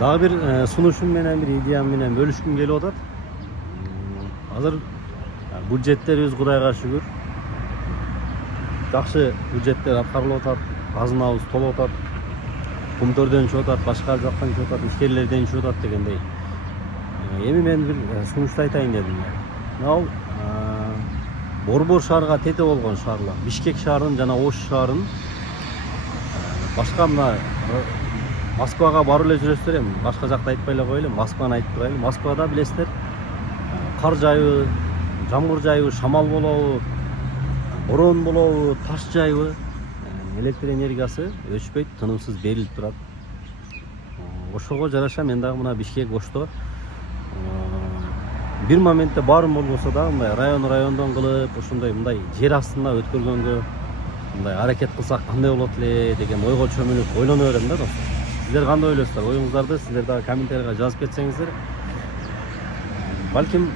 Дагы бир сунушум менен, бир идеям менен бөлүшкүм келип атат. Азыр бюджеттерибиз Кудайга шүгүр жакшы бюджеттер аткарылып атат, казынабыз толуп атат, кумтөрдөн чыгып атат, башка жактан чыгып атат, ишкерлерден чыгып атат дегендей. Эми мен бир сунушту айтайын дедим. Ал Борбор шаарга тете болгон шаарлар, Бишкек шаарын жана Ош шаарын башка мына Москвага барып эле жүрөсүздөр эми, башка жакта айтпай эле коелу, Москваны айтып турайлы. Москвада билесиздер, кар жайбы, жамгыр жайбы, шамал болобу, бороон болобу, таш жайбы, электр энергиясы өчпөйт, тынымсыз берилип турат. Ошого жараша мен дагы мына Бишкек Ошто бир моментте баарын болбосо да мындай райондон кылып, ушундай мындай жер астында өткөргөнгө мындай аракет кылсак кандай болот эле деген ойго чөмүлүп ойлоно берем да достор. Сиздер кандай ойлойсуздар? Оюңуздарды сиздер дагы комментарийга жазып кетсеңиздер, балким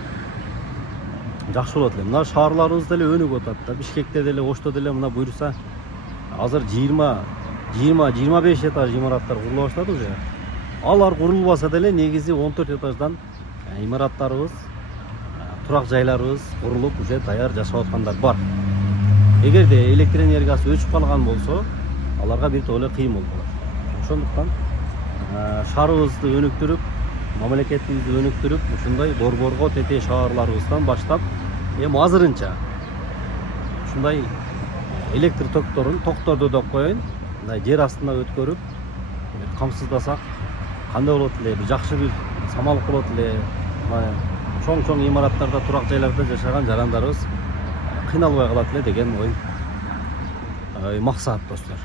жакшы болот эле. Мына шаарларыбыз деле өнүгүп атат да. Бишкекте деле, Ошто деле мына буюрса азыр 20-25 этаж имараттар курула баштады уже. Алар курулбаса деле негизи 14 этаждан имараттарыбыз, турак жайларыбыз курулуп уже даяр жашап аткандар бар. Эгерде электр энергиясы өчүп калган болсо, аларга бир топ эле кыйын болуп калат. Ошондуктан шаарыбызды өнүктүрүп, мамлекетибизди өнүктүрүп, ушундай борборго тете шаарларыбыздан баштап, эми азырынча ушундай электр токторду деп коеюн, мындай жер астында өткөрүп, камсыздасак кандай болот эле, жакшы бир самалык болот эле. Чоң имараттарда, турак жайларда жашаган жарандарыбыз кыйналбай калат эле деген ой максат достор.